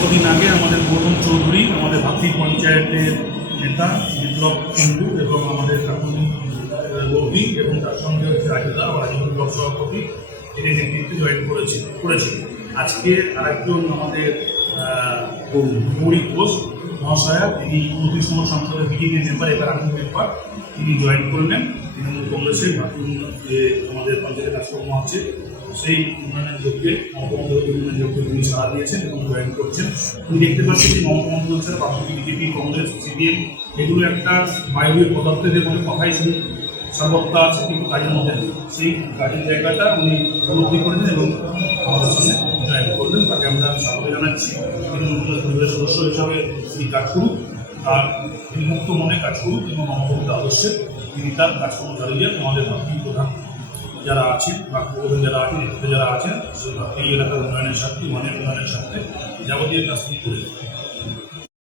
কতদিন আগে আমাদের গৌতম চৌধুরী, আমাদের হাতি পঞ্চায়েতের নেতা বিপ্লব কুণ্ডু এবং আমাদের কাকুনি রবি এবং তার সঙ্গে হচ্ছে রাজুদা রাজীব ব্লক সভাপতি এটি নেতৃত্বে জয়েন করেছিল করেছি আজকে আরেকজন আমাদের গৌরী ঘোষ মহাশয়া, তিনি উনত্রিশতম সংসদের বিজেপি মেম্বার এবার আমি মেম্বার তিনি জয়েন করলেন। তৃণমূল কংগ্রেসের যে আমাদের পঞ্চায়েত কাজকর্ম আছে সেই উন্নয়নের যোগ্যে মমতা উন্নয়নের যোগ্যে তিনি সাড়া দিয়েছেন এবং জয়েন করছেন। তুমি দেখতে পাচ্ছেন যে মমতা বন্দ্যোপাধ্যায় বামপন্থী বিজেপি, কংগ্রেস, সিপিএম এগুলো একটা বায়বীয় পদার্থদের মধ্যে কথাই শুধু সর্বত্র আছে, কিন্তু কাজের মধ্যে নেই। সেই কাজের জায়গাটা উনি উপলব্ধি করেছেন এবং আমাদের সঙ্গে জয়েন করলেন। তাকে আমরা স্বাগত জানাচ্ছি। তৃণমূল কংগ্রেস সদস্য হিসাবে তিনি কাজ করুক আর বিমুক্ত মনে কাজ করুক এবং মমতা আদর্শে তিনি তার কাজকর্ম চালিয়ে আমাদের মাতৃ প্রধান যারা আছেন বা প্রধান যারা আছেন যারা আছেন, সেই মাতৃ এলাকার উন্নয়নের স্বার্থে, মানের উন্নয়নের স্বার্থে যাবতীয় কাজ করে।